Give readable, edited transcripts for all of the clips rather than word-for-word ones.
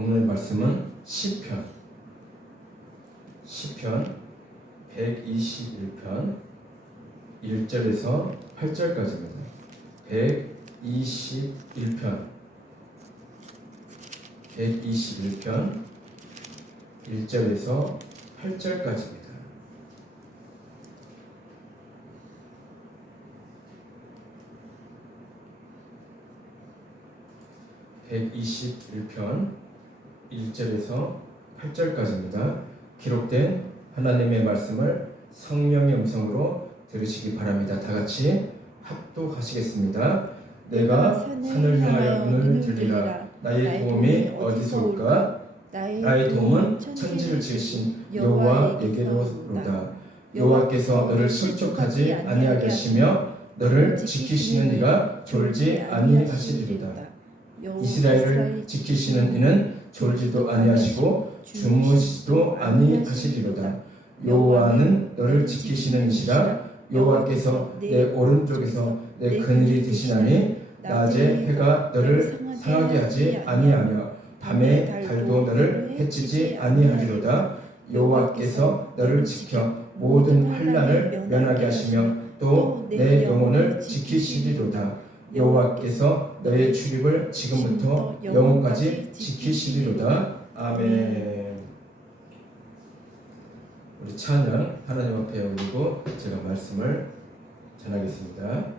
오늘 말씀은 시편 121편 1절에서 8절까지입니다. 121편 1절에서 8절까지입니다. (121편) 1절에서 8절까지입니다. 기록된 하나님의 말씀을 성령의 음성으로 들으시기 바랍니다. 다같이 합독하시겠습니다. 내가 산을 향하여 눈을 들리라. 나의 도움이 어디서 올까? 나의 도움은 천지를 지으신 여호와에게로로다. 여호와께서 너를 실족하지 아니하게 하시며 너를 지키시는 이가 졸지 아니하시리로다. 이스라엘을 지키시는 이는 졸지도 아니하시고 주무시도 아니하시리로다. 여호와는 너를 지키시는 이시라. 여호와께서 내 오른쪽에서 내 그늘이 되시나니 낮에 해가 너를 상하게 하지 아니하며 밤에 달도 너를 해치지 아니하리로다. 여호와께서 너를 지켜 모든 환난을 면하게 하시며 또 내 영혼을 지키시리로다. 여호와께서 너의 출입을 지금부터 영혼까지 지키시리로다. 아멘. 우리 찬양 하나님 앞에 올리고 제가 말씀을 전하겠습니다.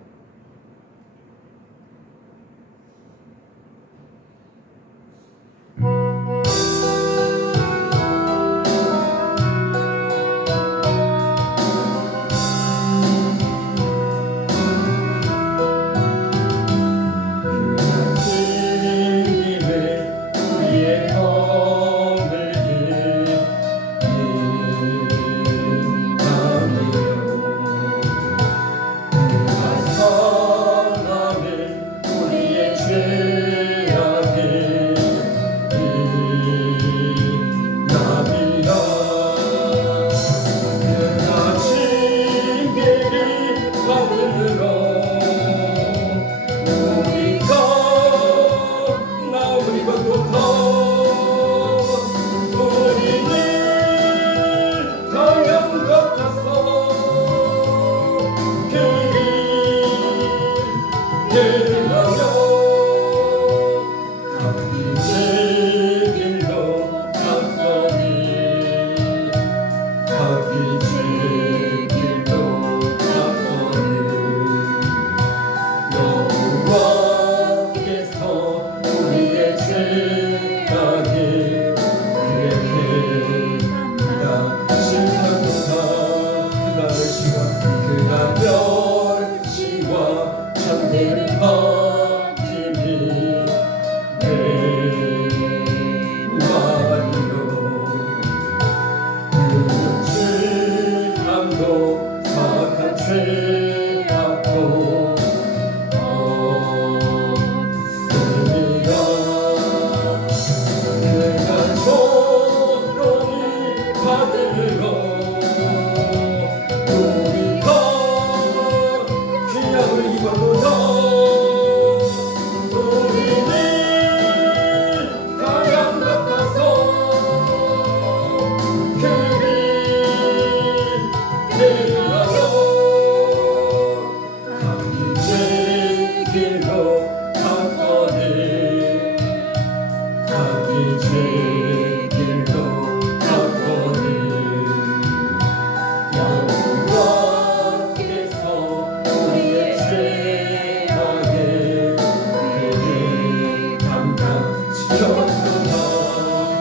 그가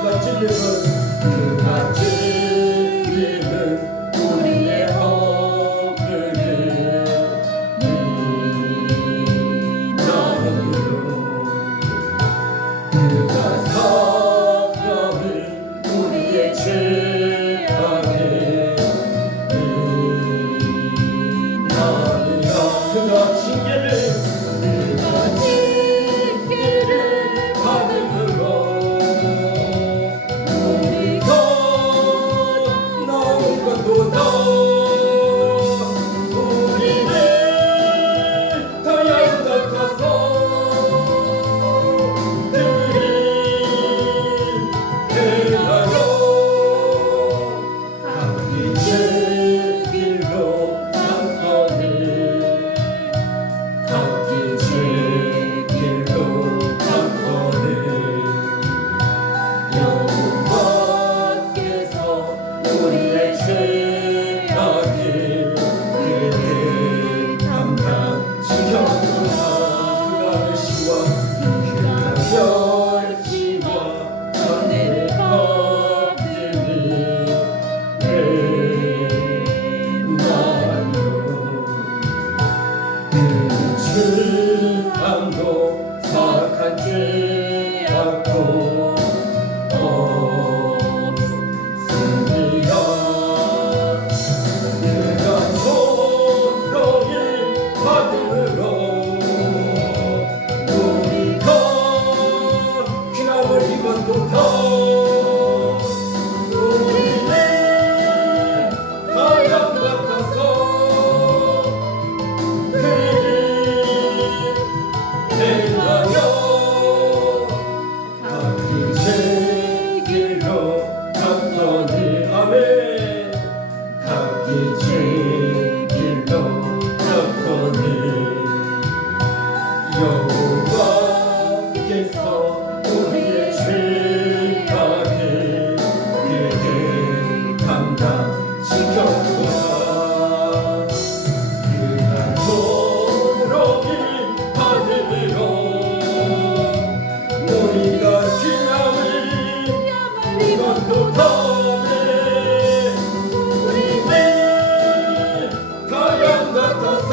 이것도 다음에 우리는 타양 같아서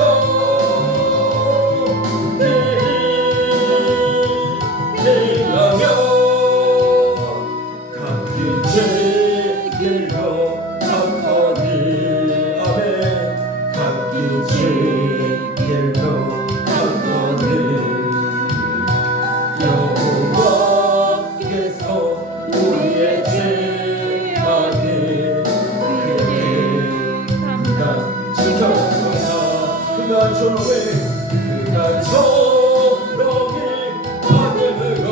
행하며 각 길의 길로 걷거니 아멘 각 길의 길로 걷거니 여호와께서 우리의 죄악을 그에게 감당시켰구나 그가 조롱이 받으므로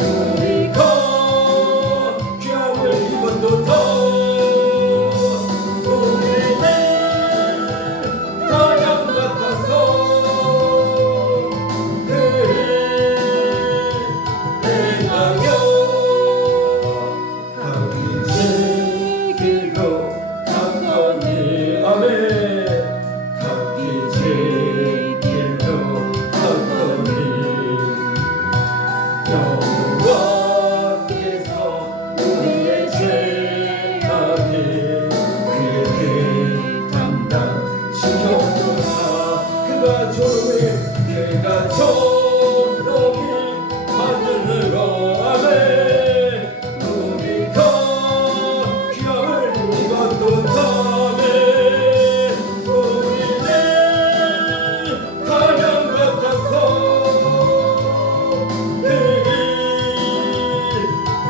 우리가 귀함을 입었도다 우리는 타양 같아서 행하며 각 길로 걷거니 아멘 각 길로 걷거니 여호와께서 우리의 죄악을 그에게 담당시켰구나 그가 조롱이 받으므로 아멘 우리가 귀함을 입었도다네 우리는 타양 같아서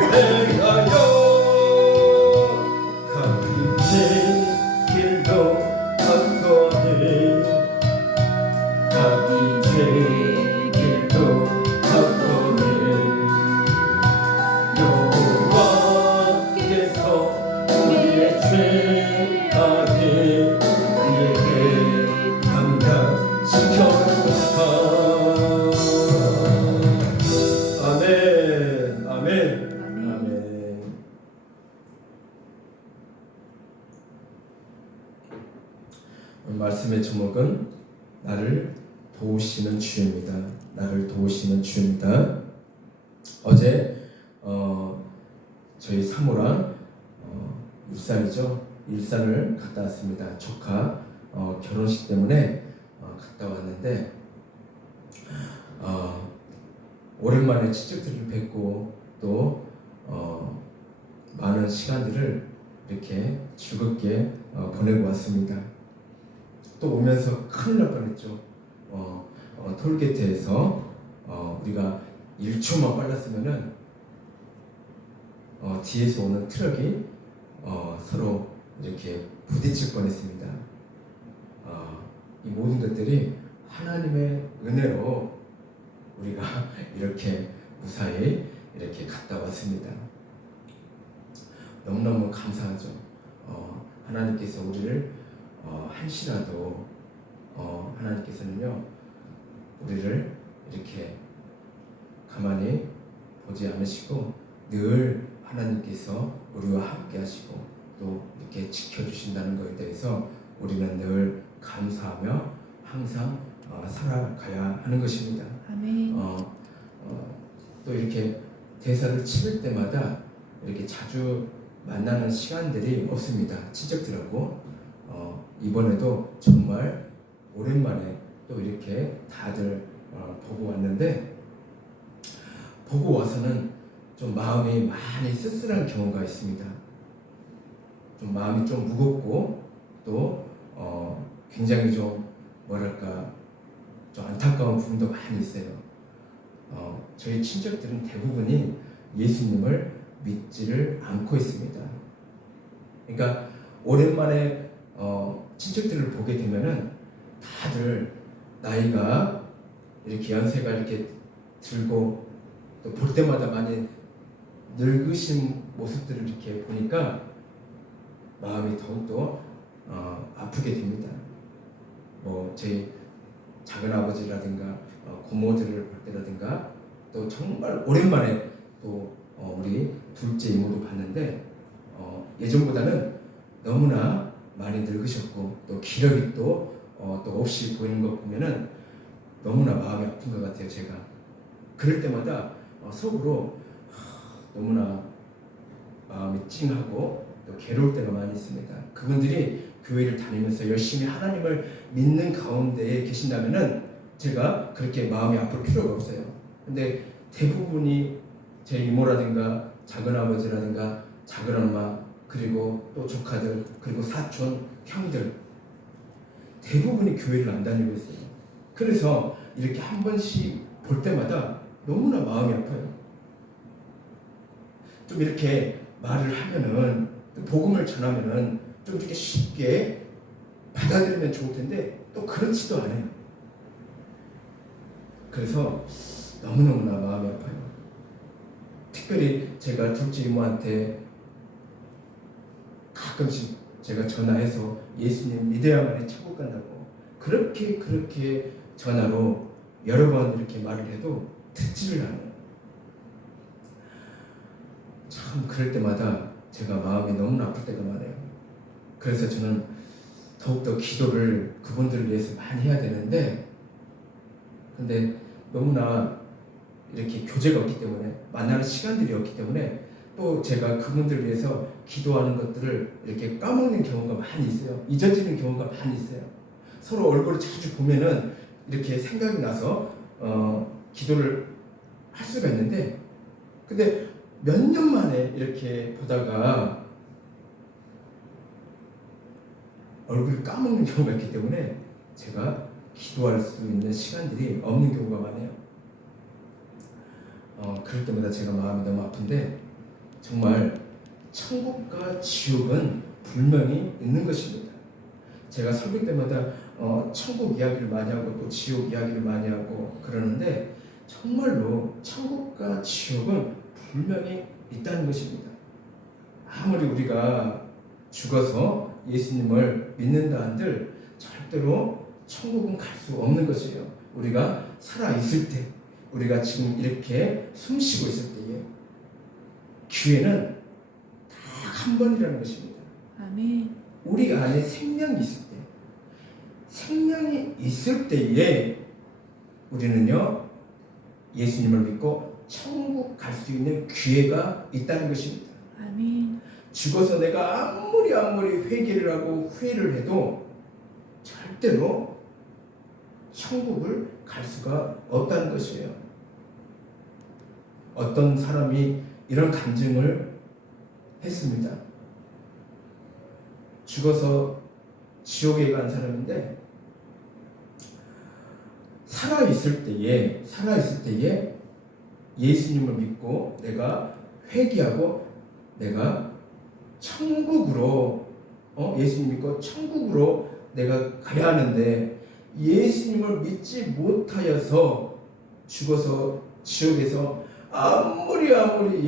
행하여 각 길로 걷거니 각 길로 걷거니 여호와께서 우리의 죄악을 우리에게 감당시켰도다 아멘 아멘 아멘 오늘 말씀의 제목은 나를 도우시는 주입니다. 나를 도우시는 주입니다. 어제 저희 사모랑 일산이죠. 일산을 갔다 왔습니다. 조카 결혼식 때문에 갔다 왔는데 오랜만에 친척들을 뵙고 또 많은 시간들을 이렇게 즐겁게 보내고 왔습니다. 또 오면서 큰일 날 뻔했죠. 톨게이트에서 우리가 1초만 빨랐으면은 뒤에서 오는 트럭이 서로 이렇게 부딪힐 뻔했습니다. 이 모든 것들이 하나님의 은혜로 우리가 이렇게 무사히 이렇게 갔다 왔습니다. 너무너무 감사하죠. 하나님께서 우리를 한시라도 하나님께서는요 우리를 이렇게 가만히 보지 않으시고 늘 하나님께서 우리와 함께 하시고 또 이렇게 지켜주신다는 것에 대해서 우리는 늘 감사하며 항상 살아가야 하는 것입니다. 아멘. 또 이렇게 대사를 치를 때마다 이렇게 자주 만나는 시간들이 없습니다. 친척들하고 이번에도 정말 오랜만에 또 이렇게 다들 보고 왔는데 보고 와서는 좀 마음이 많이 쓸쓸한 경우가 있습니다. 좀 마음이 좀 무겁고 또 굉장히 좀 뭐랄까 좀 안타까운 부분도 많이 있어요. 저희 친척들은 대부분이 예수님을 믿지를 않고 있습니다. 그러니까 오랜만에 친척들을 보게 되면은 다들 나이가 이렇게 연세가 이렇게 들고 또 볼 때마다 많이 늙으신 모습들을 이렇게 보니까 마음이 더욱더 아프게 됩니다. 뭐 제 작은 아버지라든가 고모들을 볼 때라든가 또 정말 오랜만에 또 우리 둘째 이모도 봤는데 예전보다는 너무나 많이 늙으셨고 또 기력이 또 없이 보이는 거 보면은 너무나 마음이 아픈 것 같아요. 제가 그럴 때마다 속으로 너무나 마음이 찡하고 또 괴로울 때가 많이 있습니다. 그분들이 교회를 다니면서 열심히 하나님을 믿는 가운데에 계신다면은 제가 그렇게 마음이 아플 필요가 없어요. 근데 대부분이 제 이모라든가 작은아버지라든가 작은엄마 그리고 또 조카들 그리고 사촌 형들 대부분이 교회를 안 다니고 있어요. 그래서 이렇게 한 번씩 볼 때마다 너무나 마음이 아파요. 좀 이렇게 말을 하면은 복음을 전하면은 좀 이렇게 쉽게 받아들이면 좋을 텐데 또 그렇지도 않아요. 그래서 너무너무나 마음이 아파요. 특별히 제가 둘째 이모한테 가끔씩 제가 전화해서 예수님 믿어야만이 천국 간다고 그렇게 전화로 여러 번 이렇게 말을 해도 듣지를 않아요. 참 그럴 때마다 제가 마음이 너무나 아플 때가 많아요. 그래서 저는 더욱더 기도를 그분들을 위해서 많이 해야 되는데 근데 너무나 이렇게 교제가 없기 때문에 만나는 시간들이 없기 때문에 또 제가 그분들을 위해서 기도하는 것들을 이렇게 까먹는 경우가 많이 있어요. 잊어지는 경우가 많이 있어요. 서로 얼굴을 자주 보면은 이렇게 생각이 나서 기도를 할 수가 있는데 근데 몇 년 만에 이렇게 보다가 얼굴을 까먹는 경우가 있기 때문에 제가 기도할 수 있는 시간들이 없는 경우가 많아요. 그럴 때마다 제가 마음이 너무 아픈데 정말 천국과 지옥은 분명히 있는 것입니다. 제가 설교 때마다 천국 이야기를 많이 하고 또 지옥 이야기를 많이 하고 그러는데 정말로 천국과 지옥은 분명히 있다는 것입니다. 아무리 우리가 죽어서 예수님을 믿는다 한들 절대로 천국은 갈 수 없는 것이에요. 우리가 살아있을 때 우리가 지금 이렇게 숨쉬고 있을 때에 기회는 딱 한 번이라는 것입니다. 아멘. 우리 안에 생명이 있을 때 생명이 있을 때에 우리는요 예수님을 믿고 천국 갈 수 있는 기회가 있다는 것입니다. 아멘. 죽어서 내가 아무리 회개를 하고 후회를 해도 절대로 천국을 갈 수가 없다는 것이에요. 어떤 사람이 이런 간증을 했습니다. 죽어서 지옥에 간 사람인데 살아있을 때에 예수님을 믿고 내가 회개하고 내가 천국으로 예수님 믿고 천국으로 내가 가야 하는데 예수님을 믿지 못하여서 죽어서 지옥에서 아무리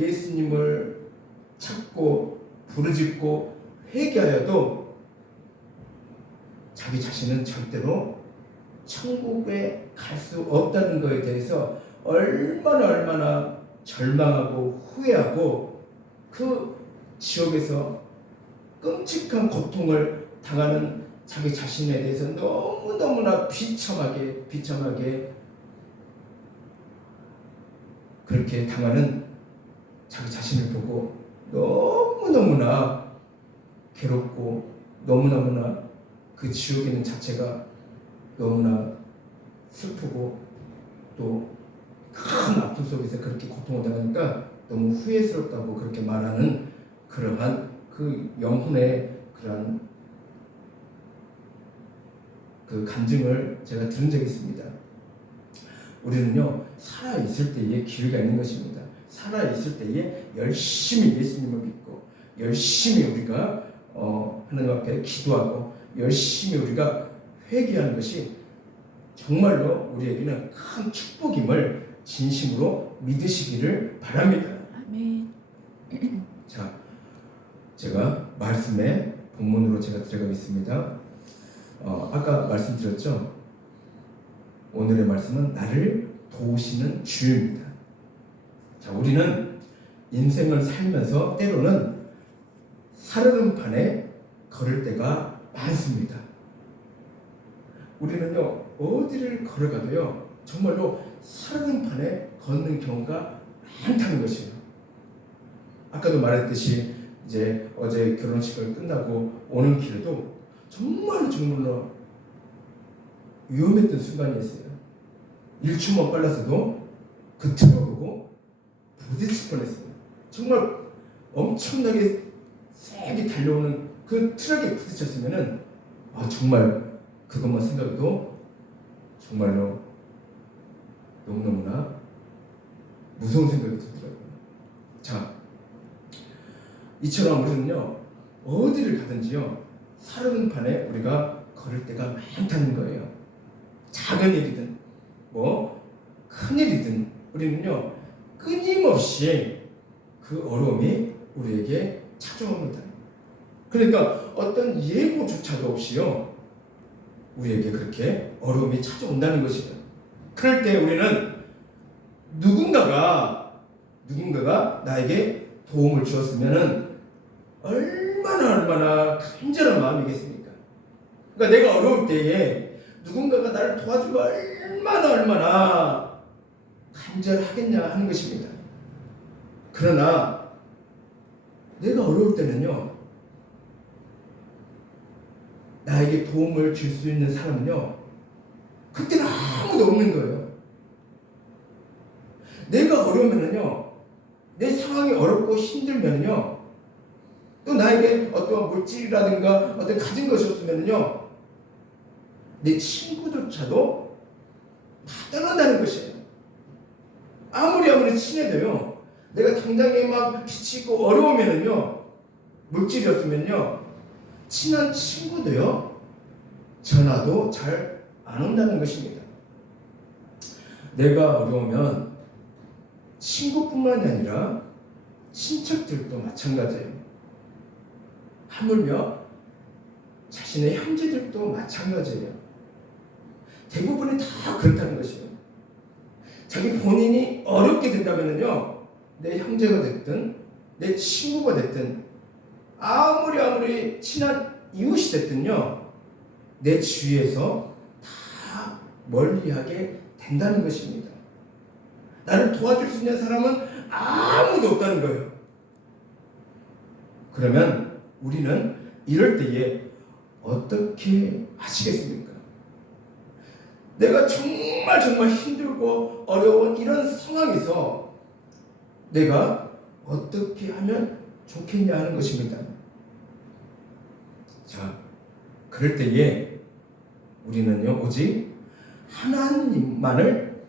예수님을 찾고 부르짖고 회개하여도 자기 자신은 절대로 천국에 갈 수 없다는 것에 대해서 얼마나 절망하고 후회하고 그 지옥에서 끔찍한 고통을 당하는 자기 자신에 대해서 너무나 비참하게 그렇게 당하는 자기 자신을 보고 너무나 괴롭고 너무나 그 지옥에 있는 자체가 너무나 슬프고 또 큰 아픔 속에서 그렇게 고통을 당하니까 너무 후회스럽다고 그렇게 말하는 그러한 그 영혼의 그러한 그 간증을 제가 들은 적이 있습니다. 우리는요 살아있을 때에 기회가 있는 것입니다. 살아있을 때에 열심히 예수님을 믿고 열심히 우리가 하나님 앞에 기도하고 열심히 우리가 회개하는 것이 정말로 우리에게는 큰 축복임을 진심으로 믿으시기를 바랍니다. 아멘. 자, 제가 말씀의 본문으로 제가 들어가겠습니다. 아까 말씀드렸죠. 오늘의 말씀은 나를 도우시는 주입니다. 자, 우리는 인생을 살면서 때로는 살얼음판에 걸을 때가 많습니다. 우리는요 어디를 걸어가도요 정말로 살얼음판에 걷는 경우가 많다는 것이에요. 아까도 말했듯이 이제 어제 결혼식을 끝나고 오는 길에도 정말로 위험했던 순간이 있어요. 1초만 빨랐어도 그 트럭하고 부딪힐 뻔했어요. 정말 엄청나게 세게 달려오는 그 트럭에 부딪혔으면은 정말 그것만 생각해도 정말로 너무너무나 무서운 생각이 들더라고요. 자, 이처럼 우리는요 어디를 가든지요 살얼음판에 우리가 걸을 때가 많다는 거예요. 작은 일이든 큰 일이든 우리는요 끊임없이 그 어려움이 우리에게 찾아옵니다. 그러니까 어떤 예고조차도 없이요 우리에게 그렇게 어려움이 찾아온다는 것이에요. 그럴 때 우리는 누군가가 나에게 도움을 주었으면은 얼마나 간절한 마음이겠습니까? 그러니까 내가 어려울 때에 누군가가 나를 도와주고 얼마나 간절하겠냐 하는 것입니다. 그러나 내가 어려울 때는요 나에게 도움을 줄 수 있는 사람은요 그때는 아무도 없는 거예요. 내가 어려우면은요 내 상황이 어렵고 힘들면은요 또 나에게 어떤 물질이라든가 어떤 가진 것이 없으면은요 내 친구조차도 다 떠난다는 것이에요. 아무리 친해도요 내가 당장에 막 지치고 어려우면은요 물질이 없으면요 친한 친구도요 전화도 잘 안 온다는 것입니다. 내가 어려우면 친구뿐만이 아니라 친척들도 마찬가지예요. 하물며 자신의 형제들도 마찬가지예요. 대부분이 다 그렇다는 것이에요. 자기 본인이 어렵게 된다면요 내 형제가 됐든 내 친구가 됐든 아무리 친한 이웃이 됐든요 내 주위에서 다 멀리하게 된다는 것입니다. 나를 도와줄 수 있는 사람은 아무도 없다는 거예요. 그러면 우리는 이럴 때에 어떻게 하시겠습니까? 내가 정말 힘들고 어려운 이런 상황에서 내가 어떻게 하면 좋겠냐 하는 것입니다. 자, 그럴 때에 우리는요 오직 하나님만을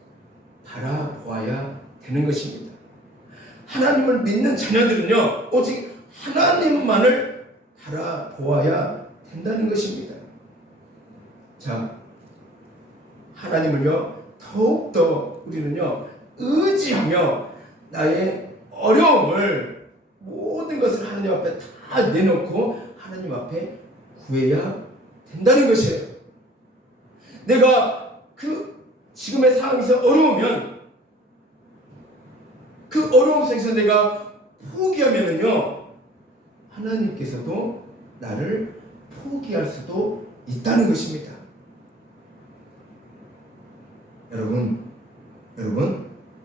바라보아야 되는 것입니다. 하나님을 믿는 자녀들은요 오직 하나님만을 바라보아야 된다는 것입니다. 자, 하나님을요 더욱더 우리는요 의지하며 나의 어려움을 모든 것을 하나님 앞에 다 내놓고 하나님 앞에 구해야 된다는 것이에요. 내가 그 지금의 상황에서 어려우면 그 어려움 속에서 내가 포기하면은요 하나님께서도 나를 포기할 수도 있다는 것입니다. 여러분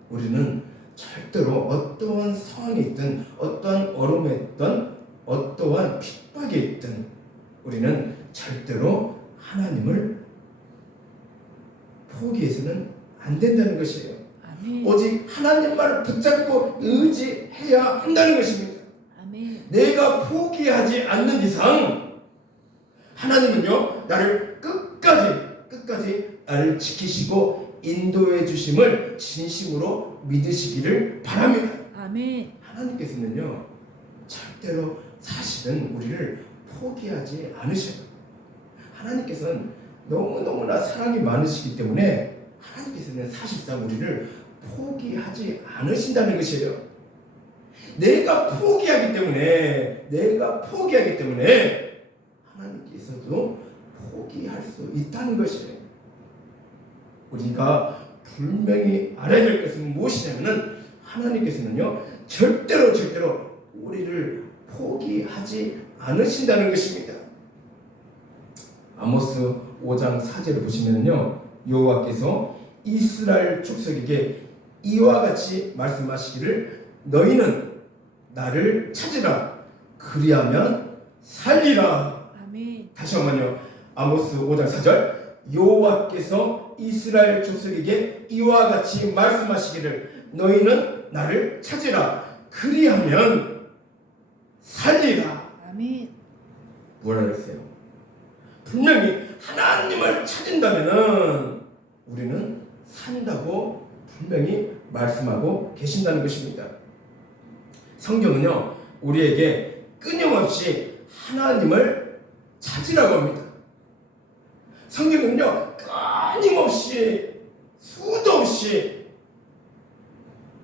우리는 절대로 어떠한 상황에 있든 어떠한 어려움에 있든 어떠한 핍박에 있든 우리는 절대로 하나님을 포기해서는 안 된다는 것이에요. 아멘. 오직 하나님만을 붙잡고 의지해야 한다는 것입니다. 아멘. 내가 포기하지 않는 이상 하나님은요 나를 끝까지 나를 지키시고 인도해 주심을 진심으로 믿으시기를 바랍니다. 아멘. 하나님께서는요 절대로 사실은 우리를 포기하지 않으셔요. 하나님께서는 너무나 사랑이 많으시기 때문에 하나님께서는 사실상 우리를 포기하지 않으신다는 것이에요. 내가 포기하기 때문에 하나님께서도 포기할 수 있다는 것이에요. 우리가 분명히 알아야 될 것은 무엇이냐면은 하나님께서는요 절대로 우리를 포기하지 않으신다는 것입니다. 아모스 5장 4절을 보시면요 여호와께서 이스라엘 족속에게 이와 같이 말씀하시기를 너희는 나를 찾으라. 그리하면 살리라. 아멘. 다시 한번요. 아모스 5장 4절. 여호와께서 이스라엘 족속에게 이와 같이 말씀하시기를 너희는 나를 찾으라. 그리하면 살리라. 아멘. 뭐라 그랬어요? 분명히 하나님을 찾는다면은 우리는 산다고 분명히 말씀하고 계신다는 것입니다. 성경은요, 우리에게 끊임없이 하나님을 찾으라고 합니다. 성경은요, 끊임없이 수도 없이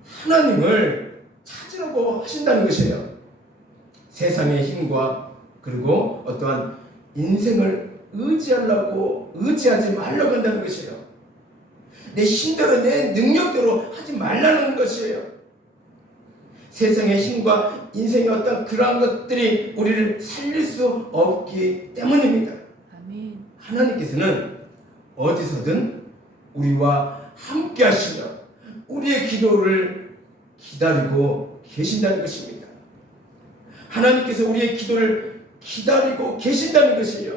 하나님을 찾으라고 하신다는 것이에요. 세상의 힘과 그리고 어떠한 인생을 의지하지 말라고 한다는 것이에요. 내 힘대로 내 능력대로 하지 말라는 것이에요. 세상의 힘과 인생의 어떤 그러한 것들이 우리를 살릴 수 없기 때문입니다. 아멘. 하나님께서는 어디서든 우리와 함께 하시며 우리의 기도를 기다리고 계신다는 것입니다. 하나님께서 우리의 기도를 기다리고 계신다는 것이에요.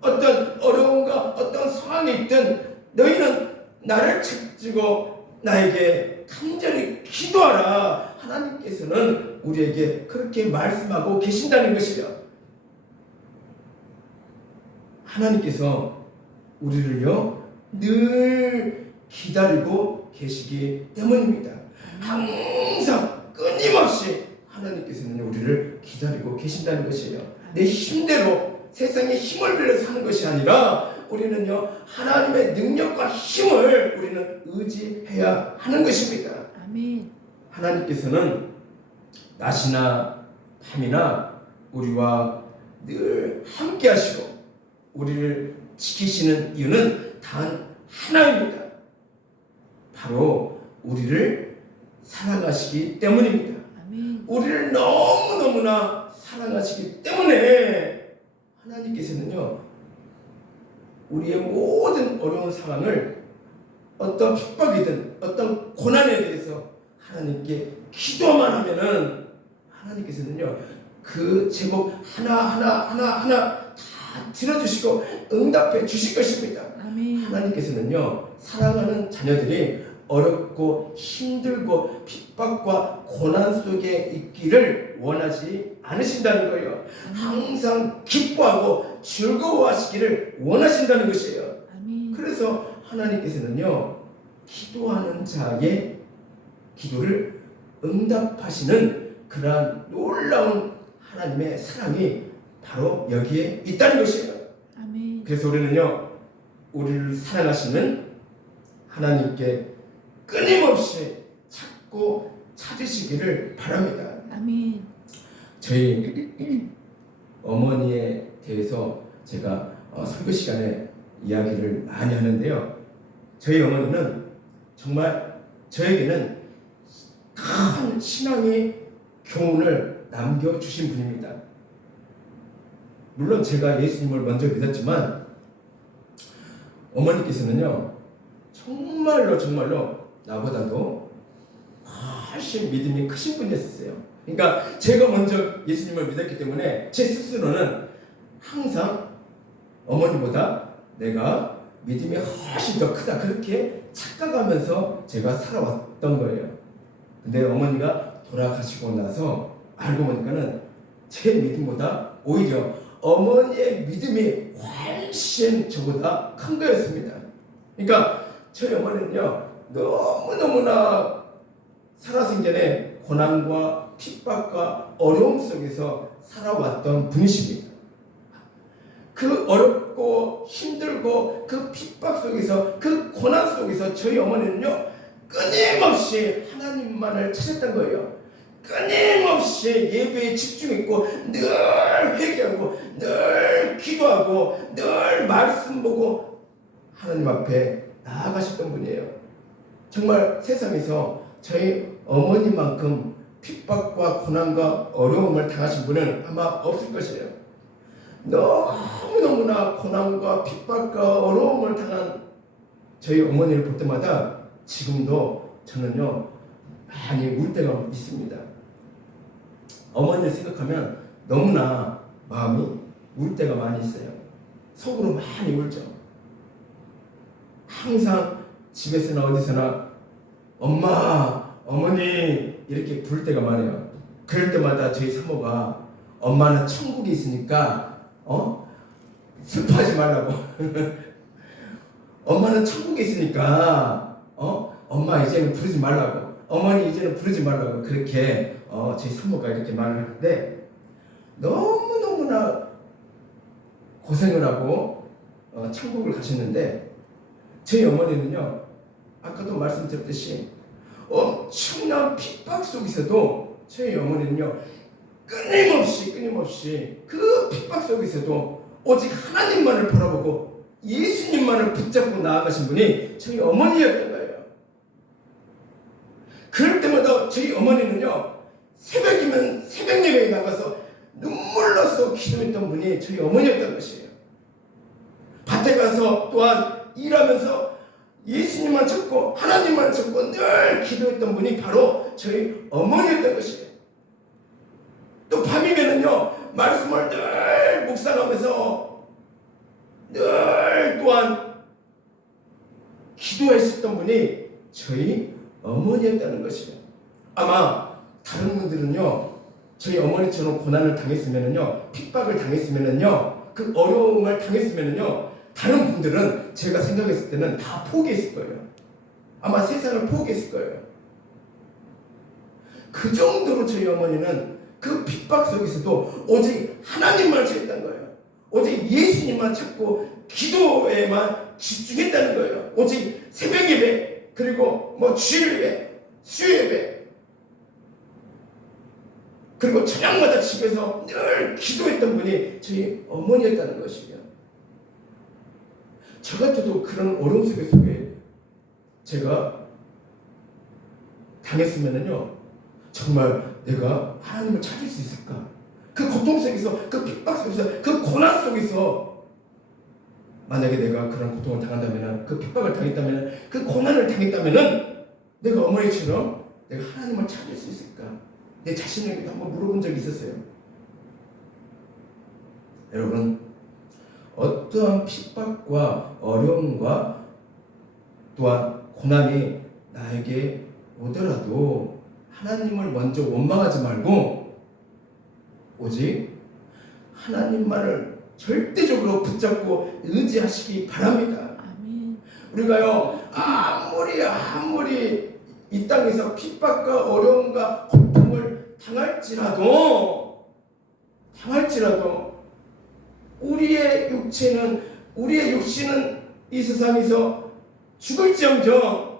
어떤 어려움과 어떤 상황이 있든 너희는 나를 찾고 나에게 간절히 기도하라. 하나님께서는 우리에게 그렇게 말씀하고 계신다는 것이에요. 하나님께서 우리를요 늘 기다리고 계시기 때문입니다. 항상 끊임없이 하나님께서는 우리를 기다리고 계신다는 것이에요. 내 힘대로 세상의 힘을 빌려서 하는 것이 아니라 우리는요 하나님의 능력과 힘을 우리는 의지해야 하는 것입니다. 아멘. 하나님께서는 낮이나 밤이나 우리와 늘 함께 하시고 우리를 지키시는 이유는 단 하나입니다. 바로 우리를 사랑하시기 때문입니다. 아멘. 우리를 너무너무나 사랑하시기 때문에 하나님께서는요 우리의 모든 어려운 상황을 어떤 핍박이든 어떤 고난에 대해서 하나님께 기도만 하면은 하나님께서는요 그 제목 하나하나 다 들어주시고 응답해 주실 것입니다. 아멘. 하나님께서는요 사랑하는 자녀들이 어렵고 힘들고 핍박과 고난 속에 있기를 원하지 않으신다는 거예요. 항상 기뻐하고 즐거워하시기를 원하신다는 것이에요. 아멘. 그래서 하나님께서는요 기도하는 자의 기도를 응답하시는 그러한 놀라운 하나님의 사랑이 바로 여기에 있다는 것이에요. 아멘. 그래서 우리는요 우리를 사랑하시는 하나님께 끊임없이 찾고 찾으시기를 바랍니다. 아멘. 저희 어머니에 대해서 제가 설교 시간에 이야기를 많이 하는데요. 저희 어머니는 정말 저에게는 큰 신앙의 교훈을 남겨주신 분입니다. 물론 제가 예수님을 먼저 믿었지만 어머니께서는요 정말로 나보다도 훨씬 믿음이 크신 분이었어요. 그러니까 제가 먼저 예수님을 믿었기 때문에 제 스스로는 항상 어머니보다 내가 믿음이 훨씬 더 크다 그렇게 착각하면서 제가 살아왔던 거예요. 근데 어머니가 돌아가시고 나서 알고 보니까는 제 믿음보다 오히려 어머니의 믿음이 훨씬 저보다 큰 거였습니다. 그러니까 저희 어머니는요 너무너무나 살아생전에 고난과 핍박과 어려움 속에서 살아왔던 분이십니다. 그 어렵고 힘들고 그 핍박 속에서 그 고난 속에서 저희 어머니는요 끊임없이 하나님만을 찾았던 거예요. 끊임없이 예배에 집중했고 늘 회개하고 늘 기도하고 늘 말씀 보고 하나님 앞에 나아가셨던 분이에요. 정말 세상에서 저희 어머니만큼 핍박과 고난과 어려움을 당하신 분은 아마 없을 것이에요. 너무너무나 고난과 핍박과 어려움을 당한 저희 어머니를 볼 때마다 지금도 저는요 많이 울 때가 있습니다. 어머니를 생각하면 너무나 마음이 울 때가 많이 있어요. 속으로 많이 울죠. 항상 집에서나 어디서나 엄마, 어머니 이렇게 부를 때가 많아요. 그럴 때마다 저희 사모가 엄마는 천국에 있으니까 슬퍼하지 말라고 엄마는 천국에 있으니까 엄마 이제는 부르지 말라고, 어머니 이제는 부르지 말라고, 그렇게 저희 사모가 이렇게 말을 하는데 너무너무나 고생을 하고 천국을 가셨는데 저희 어머니는요, 아까도 말씀드렸듯이 엄청난 핍박 속에서도 저희 어머니는요 끊임없이 그 핍박 속에서도 오직 하나님만을 바라보고 예수님만을 붙잡고 나아가신 분이 저희 어머니였던 거예요. 그럴 때마다 저희 어머니는요, 새벽이면 새벽 예배에 나가서 눈물로써 기도했던 분이 저희 어머니였던 것이에요. 밭에 가서 또한 일하면서 예수님만 찾고 하나님만 찾고 늘 기도했던 분이 바로 저희 어머니였던 것이에요. 또 밤이면은요, 말씀을 늘 묵상하면서 늘 또한 기도했었던 분이 저희 어머니였다는 것이에요. 아마 다른 분들은요, 저희 어머니처럼 고난을 당했으면은요, 핍박을 당했으면은요, 그 어려움을 당했으면은요, 다른 분들은 제가 생각했을 때는 다 포기했을 거예요. 아마 세상을 포기했을 거예요. 그 정도로 저희 어머니는 그 핍박 속에서도 오직 하나님만 찾았다는 거예요. 오직 예수님만 찾고 기도에만 집중했다는 거예요. 오직 새벽 예배, 그리고 주일 예배, 수요 예배, 그리고 저녁마다 집에서 늘 기도했던 분이 저희 어머니였다는 것이에요. 저 같아도 그런 어려움 속에 제가 당했으면은요, 정말 내가 하나님을 찾을 수 있을까? 그 고통 속에서, 그 핍박 속에서, 그 고난 속에서 만약에 내가 그런 고통을 당한다면, 그 핍박을 당했다면, 그 고난을 당했다면 내가 어머니처럼 내가 하나님을 찾을 수 있을까? 내 자신에게도 한번 물어본 적이 있었어요. 여러분, 어떠한 핍박과 어려움과 또한 고난이 나에게 오더라도 하나님을 먼저 원망하지 말고 오직 하나님만을 절대적으로 붙잡고 의지하시기 바랍니다. 아멘. 우리가요, 아무리 이 땅에서 핍박과 어려움과 고통을 당할지라도 우리의 육신은 이 세상에서 죽을지언정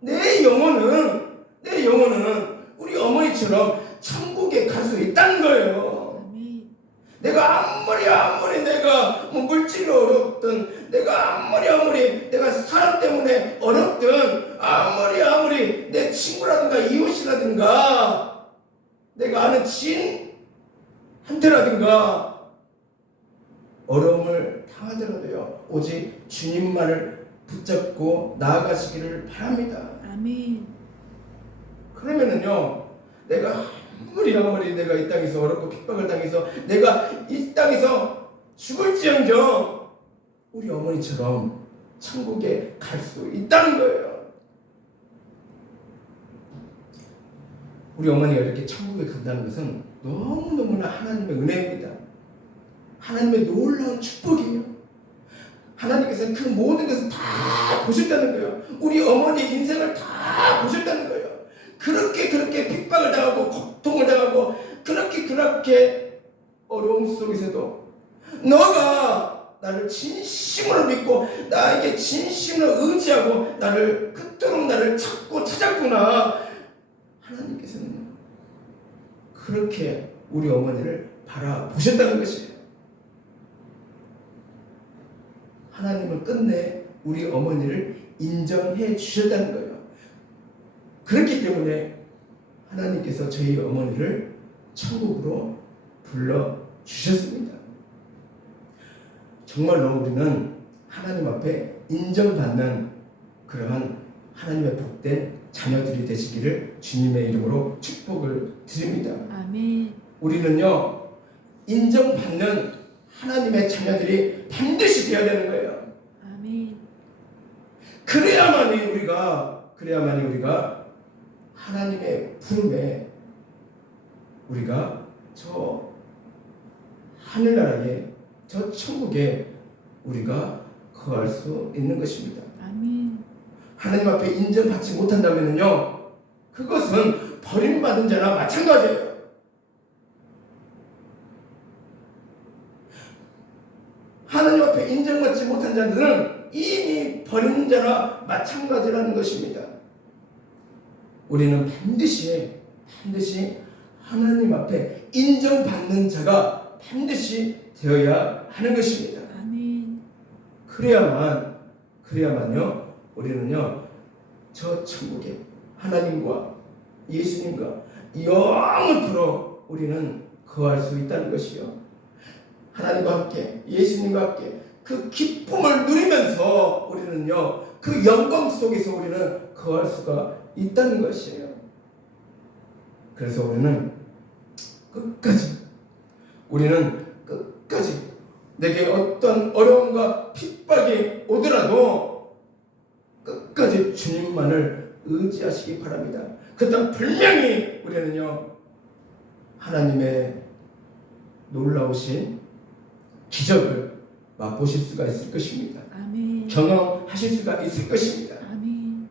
내 영혼은 우리 어머니처럼 천국에 갈 수 있다는 거예요. 아멘. 내가 아무리 내가 물질로 어렵든, 내가 아무리 내가 사람 때문에 어렵든, 아무리 내 친구라든가 이웃이라든가 내가 아는 지인한테라든가 어려움을 당하더라도요, 오직 주님만을 붙잡고 나아가시기를 바랍니다. 아멘. 그러면은요, 내가 아무리 내가 이 땅에서 어렵고 핍박을 당해서 내가 이 땅에서 죽을지언정 우리 어머니처럼 천국에 갈 수 있다는 거예요. 우리 어머니가 이렇게 천국에 간다는 것은 너무너무나 하나님의 은혜입니다. 하나님의 놀라운 축복이에요. 하나님께서는 그 모든 것을 다 보셨다는 거예요. 우리 어머니 인생을 다 보셨다는 거예요. 그렇게 핍박을 당하고 고통을 당하고 그렇게 어려움 속에서도 너가 나를 진심으로 믿고 나에게 진심으로 의지하고 나를 그토록 나를 찾고 찾았구나. 하나님께서는 그렇게 우리 어머니를 바라보셨다는 것이에요. 하나님은 끝내 우리 어머니를 인정해 주셨다는 거예요. 그렇기 때문에 하나님께서 저희 어머니를 천국으로 불러주셨습니다. 정말로 우리는 하나님 앞에 인정받는 그러한 하나님의 복된 자녀들이 되시기를 주님의 이름으로 축복을 드립니다. 아멘. 우리는요, 인정받는 하나님의 자녀들이 반드시 되어야 되는 거예요. 아멘. 그래야만이 우리가 하나님의 부름에 우리가 저 하늘나라에 저 천국에 우리가 거할 수 있는 것입니다. 아멘. 하나님 앞에 인정받지 못한다면요, 그것은 버림받은 자나 마찬가지예요. 하나님 앞에 인정받지 못한 자들은 이미 버린 자나 마찬가지라는 것입니다. 우리는 반드시 하나님 앞에 인정받는 자가 반드시 되어야 하는 것입니다. 아멘. 그래야만요 우리는요 저 천국에 하나님과 예수님과 영원토록 우리는 거할 수 있다는 것이요. 하나님과 함께 예수님과 함께 그 기쁨을 누리면서 우리는요 그 영광 속에서 우리는 거할 수가 있다는 것이에요. 그래서 우리는 끝까지 내게 어떤 어려움과 핍박이 오더라도 끝까지 주님만을 의지하시기 바랍니다. 그렇다면 분명히 우리는요 하나님의 놀라우신 기적을 맛보실 수가 있을 것입니다. 아멘. 경험하실 수가 있을 것입니다. 아멘.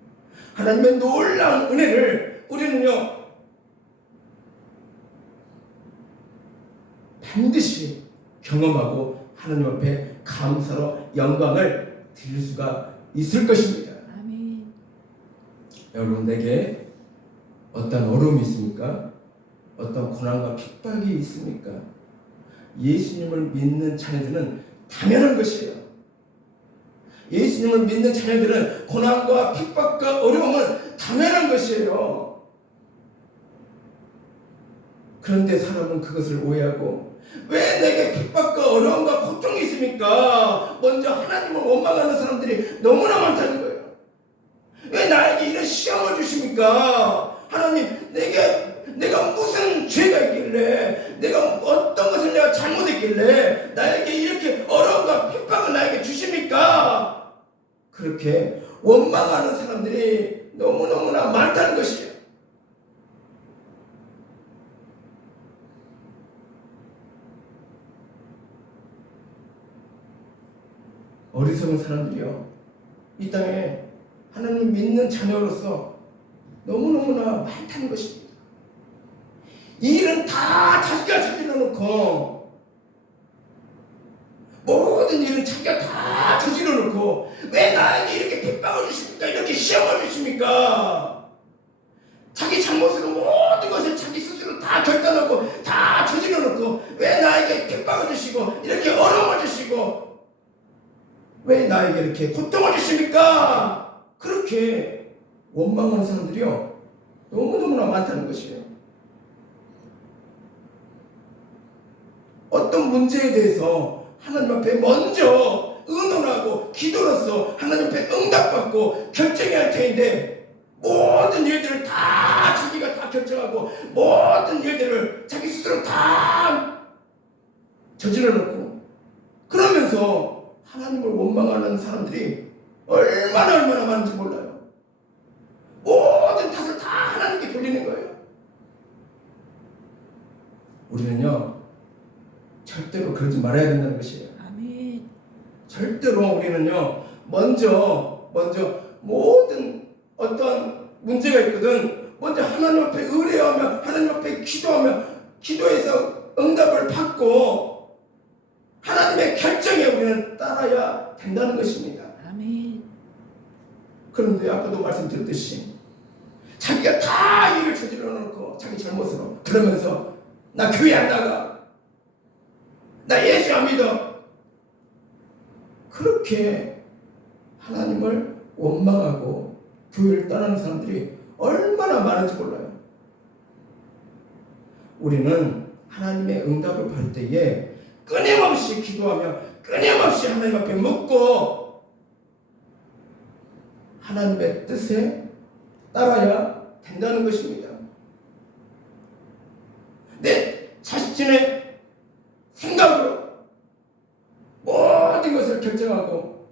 하나님의 놀라운 은혜를 우리는요 반드시 경험하고 하나님 앞에 감사로 영광을 드릴 수가 있을 것입니다. 아멘. 여러분, 내게 어떤 어려움이 있습니까? 어떤 고난과 핍박이 있습니까? 예수님을 믿는 자녀들은 당연한 것이에요. 예수님을 믿는 자녀들은 고난과 핍박과 어려움은 당연한 것이에요. 그런데 사람은 그것을 오해하고 왜 내게 핍박과 어려움과 고통이 있습니까? 먼저 하나님을 원망하는 사람들이 너무나 많다는 거예요. 왜 나에게 이런 시험을 주십니까? 하나님, 내가 무슨 죄가 있길래, 내가 어떤 것을 내가 잘못했길래 나에게 이렇게 어려움과 핍박을 나에게 주십니까? 그렇게 원망하는 사람들이 너무너무나 많다는 것이에요. 어리석은 사람들이요, 이 땅에 하나님 믿는 자녀로서 너무너무나 많다는 것입니다. 이 일은 다 자기가 저질러 놓고, 모든 일은 자기가 다 저질러 놓고, 왜 나에게 이렇게 핍박을 주십니까? 이렇게 시험을 주십니까? 자기 잘못으로 모든 것을 자기 스스로 다 결단하고 다 저질러 놓고, 왜 나에게 핍박을 주시고 이렇게 어려움을 주시고 왜 나에게 이렇게 고통을 주십니까? 그렇게 원망하는 사람들이요 너무너무나 많다는 것이에요. 어떤 문제에 대해서 하나님 앞에 먼저 의논하고 기도로서 하나님 앞에 응답받고 결정해야 할 텐데, 모든 일들을 다 자기가 다 결정하고 모든 일들을 자기 스스로 다 저질러 놓고, 그러면서 하나님을 원망하는 사람들이 얼마나 많은지 몰라요. 모든 탓을 다 하나님께 돌리는 거예요. 우리는요 절대로 그러지 말아야 된다는 것이에요. 아멘. 절대로 우리는요 먼저 모든 어떤 문제가 있거든 먼저 하나님 앞에 의뢰하며 하나님 앞에 기도하며 기도해서 응답을 받고 하나님의 결정에 우리는 따라야 된다는 것입니다. 아멘. 그런데 아까도 말씀드렸듯이 자기가 다 일을 저질러 놓고 자기 잘못으로 그러면서 나 교회 안 나가, 나 예수 안 믿어, 그렇게 하나님을 원망하고 교회를 떠나는 사람들이 얼마나 많은지 몰라요. 우리는 하나님의 응답을 받을 때에 끊임없이 기도하며 끊임없이 하나님 앞에 묻고 하나님의 뜻에 따라야 된다는 것입니다. 내 자신의 생각으로 모든 것을 결정하고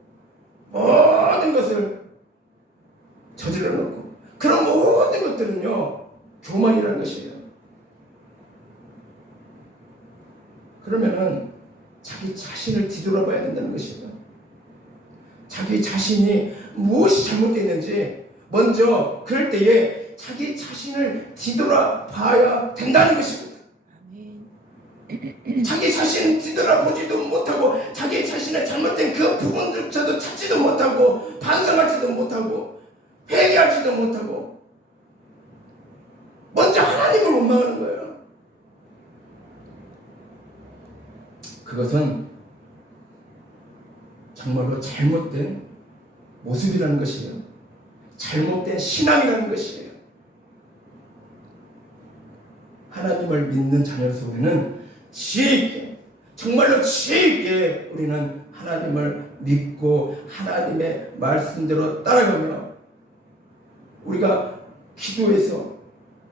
모든 것을 저질러 놓고 그런 모든 것들은요 교만이라는 것이에요. 그러면은 자기 자신을 뒤돌아봐야 된다는 것이에요. 자기 자신이 무엇이 잘못되는지 먼저 그럴 때에 자기 자신을 뒤돌아봐야 된다는 것입니다. 아멘. 자기 자신을 뒤돌아보지도 못하고 자기 자신의 잘못된 그 부분들조차도 찾지도 못하고 반성하지도 못하고 회개하지도 못하고 먼저 하나님을 원망하는 거예요. 그것은 정말로 잘못된 모습이라는 것이에요. 잘못된 신앙이라는 것이에요. 하나님을 믿는 자녀로서 우리는 지혜 있게, 정말로 지혜 있게 우리는 하나님을 믿고 하나님의 말씀대로 따라가며 우리가 기도해서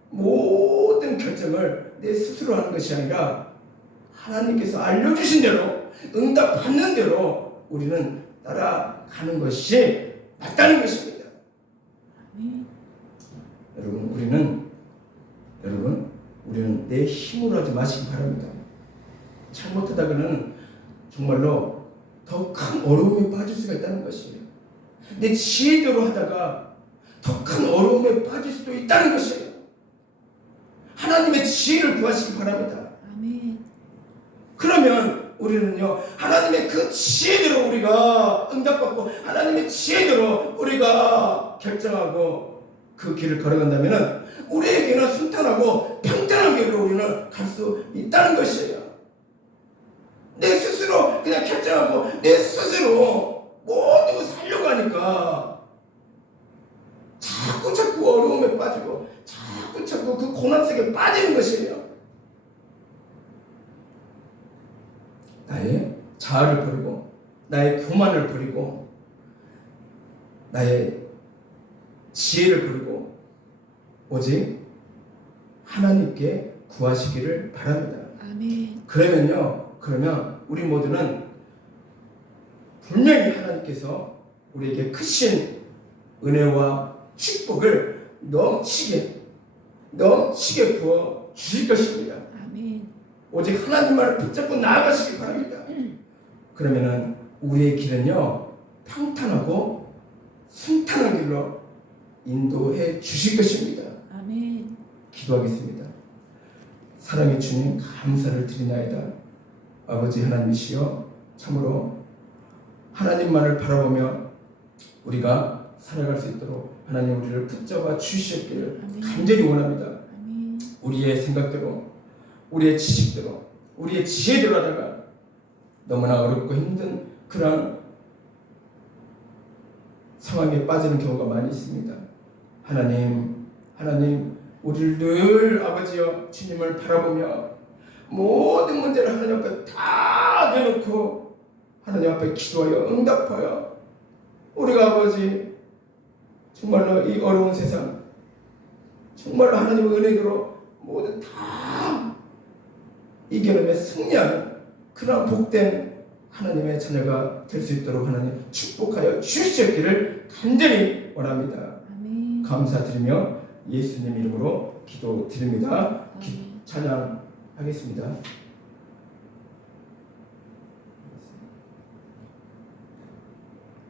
모든 결정을 내 스스로 하는 것이 아니라 하나님께서 알려주신 대로 응답받는 대로 우리는 따라가는 것이 맞다는 것입니다. 아멘. 여러분 우리는 내 힘으로 하지 마시기 바랍니다. 잘못하다가는 정말로 더 큰 어려움에 빠질 수가 있다는 것이에요. 내 지혜대로 하다가 더 큰 어려움에 빠질 수도 있다는 것이에요. 하나님의 지혜를 구하시기 바랍니다. 아멘. 그러면 우리는요 하나님의 그 지혜대로 우리가 응답받고 하나님의 지혜대로 우리가 결정하고 그 길을 걸어간다면 우리에게는 순탄하고 평탄한 길로 우리는 갈 수 있다는 것이에요. 내 스스로 그냥 결정하고 내 스스로 모든 것을 하려고 하니까 자꾸 어려움에 빠지고 자꾸 그 고난 속에 빠지는 것이에요. 나의 자아를 버리고 나의 교만을 버리고 나의 지혜를 버리고 오직 하나님께 구하시기를 바랍니다. 아멘. 그러면 우리 모두는 분명히 하나님께서 우리에게 크신 은혜와 축복을 넘치게 부어 주실 것입니다. 아멘. 오직 하나님만을 붙잡고 나아가시기 바랍니다. 그러면은 우리의 길은요 평탄하고 순탄한 길로 인도해 주실 것입니다. 아멘. 기도하겠습니다. 사랑의 주님 감사를 드리나이다. 아버지 하나님이시여 참으로 하나님만을 바라보며 우리가 살아갈 수 있도록 하나님 우리를 붙잡아 주시옵기를 아멘. 간절히 원합니다. 아멘. 우리의 생각대로 우리의 지식대로 우리의 지혜대로 하다가 너무나 어렵고 힘든 그런 상황에 빠지는 경우가 많이 있습니다. 하나님 우리를 늘 아버지여 주님을 바라보며 모든 문제를 하나님 앞에 다 내놓고 하나님 앞에 기도하여 응답하여 우리가 아버지 정말로 이 어려운 세상 정말로 하나님의 은혜대로 모두 다 이겨내며 승리하는 그런 복된 하나님의 자녀가 될 수 있도록 하나님 축복하여 주시옵기를 간절히 원합니다. 아멘. 감사드리며 예수님 이름으로 기도드립니다. 아멘. 찬양하겠습니다.